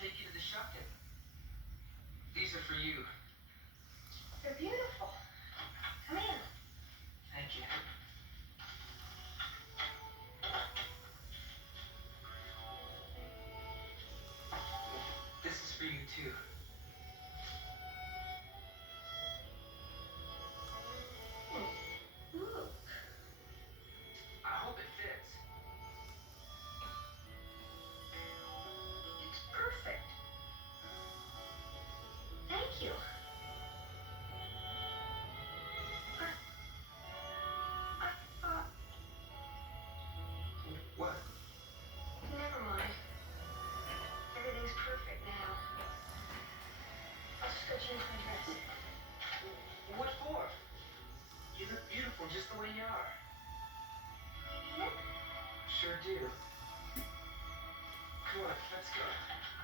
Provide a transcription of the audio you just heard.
take you to the Shupton. These are for you. They're beautiful. Come in. Thank you. This is for you too. Look. I hope it fits. It's perfect. Thank you. I thought... What? Never mind. Everything's perfect now. I'll just go change my dress. What for? You look beautiful just the way you are. You mean it? Sure do. Come on, let's go.